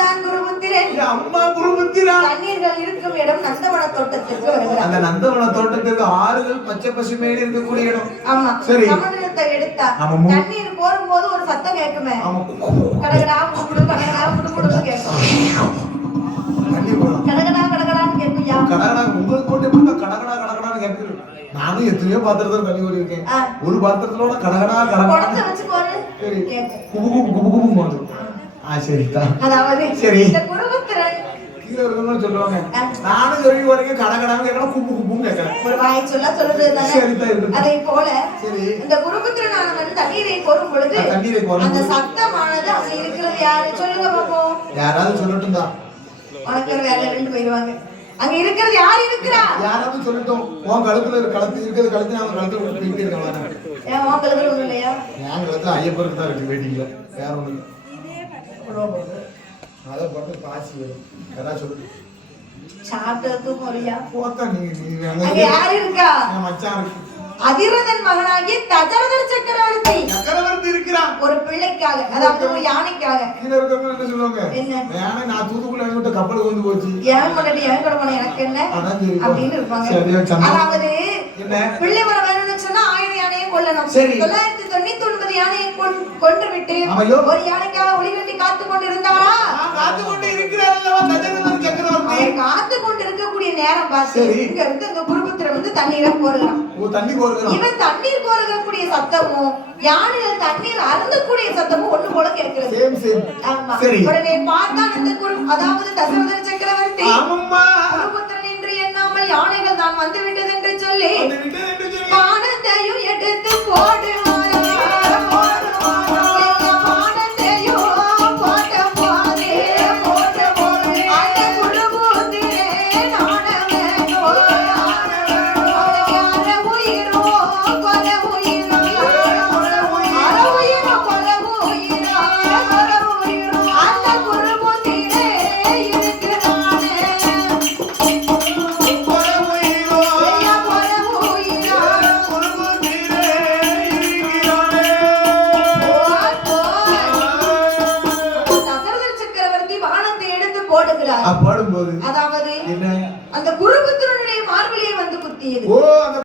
தான் குருபுத்திரன். அம்மா குருபுத்திரா. தண்ணீர்கள் இருக்கும் இடம் நந்தவன தோட்டத்திற்கு வருகிறார். அந்த நந்தவன தோட்டத்திற்கு ஆறுகள் பச்சை பசுமையில இருக்கக்கூடிய இடம். ஆமா. சரி. சமுத்திரத்தை எடுத்தா தண்ணீர் போகும்போது ஒரு சத்தம் கேட்குமே. கடகடா முடுமுடு கடகடா முடுமுடு கேட்கும். கடகடா கடகடான்னு கேட்குயா. கடகடா உங்களுக்கு போட்டு பார்த்தா கடகடா கடகடான்னு கேட்குது. நானும் எத்தனையோ பாத்திரத்துல தண்ணி ஓடி இருக்கேன். ஒரு பாத்திரத்தோட கடகடா கடகடா வச்சு பாரு. சரி. குபு குபு குபு குபு மாதிரி. சரிதா. அதாவது சரி. இந்த குருபுத்திரன் கீழ இருக்கவங்க சொல்லுவாங்க. நானும் சொல்லி வரைக்கும் கடகடான்னு கேட்கணும் குபு குபுன்னு கேட்கறேன். ஒரு வாய் சொல்றது தானே. சரிதா இருக்கு. அதே போல சரி. இந்த குருபுத்திரனானவன் தண்ணீரை கோரும் பொழுது அந்த சத்தமானது அங்க இருக்கிறது யாரு சொல்லுங்க பாப்போம். யாராவது சொல்லட்டும் தான். உனக்கு வேற ரெண்டு போயிடுவாங்க. அங்க இருக்கிறது யார் இருக்கிறா? யாராவது சொல்லட்டும். உன் கழுத்துல கழுத்து இருக்கிறது கழுத்து அவன் கழுத்துல போயிட்டே இருக்காங்க. ஏன் உன் கழுத்துல ஒண்ணும் இல்லையா? என் கழுத்துல ஐயப்பருக்கு தான் இருக்கு வெயிட்டிங்ல. வேற ஒண்ணும் இல்லை. அதை போட்டு பாசி வரும். யாராவது சொல்லு. சாப்பிட்டது மொழியா? போத்தா நீங்க அங்க யார் இருக்கா? என் மச்சான் இருக்கு. அதிரதன் மகனாகிய தசரத சக்கரவர்த்தி. சக்கரவர்த்தி இருக்கிறான். ஒரு பிள்ளைக்காக, அதாவது ஒரு யானைக்காக. கீழ இருக்கவங்க என்ன சொல்லுவாங்க? யானை நான் தூத்துக்குள்ள அனுப்பிட்ட கப்பலுக்கு வந்து போச்சு. ஏன் பண்ணி ஏன் கூட போன எனக்கு என்ன அப்படின்னு இருப்பாங்க. அதாவது பிள்ளை வர வேணும்னு சொன்னா 1000 யானையை கொல்லணும். 999 யானையை கொன்று விட்டு ஒரு யானைக்காக ஒளிவெட்டி காத்து கொண்டு இருந்தாரா? காத்து கொண்டு இருக்கிறாரல்லவா தசரதன் சக்கரவர்த்தி. காத்து கொண்டு இருக்கக்கூடிய நேரம் பார்த்து இங்க இருந்து அங்க குருபுத்திரன் வந்து தண்ணீரை கோருகிறான். தண்ணி கோருகிறான். இவன் தண்ணீர் கோரக்கூடிய சத்தமும் யானைகள் தண்ணீர் அருந்தக்கூடிய சத்தமும் ஒண்ணு போல கேட்கிறது. Same same. ஆமா. உடனே பார்த்தான் இந்த அதாவது தசரதன் சக்கரவர்த்தி. ஆமாம்மா. குருபுத்திரன் என்று எண்ணாமல் யானைகள் தான் வந்து விட்டது என்று சொல்லி பானத்தையும் எடுத்து போடு போடும்போது அதாவது அந்த குருபுத்திரனுடைய மார்பிலே வந்து குத்தியது. ஓ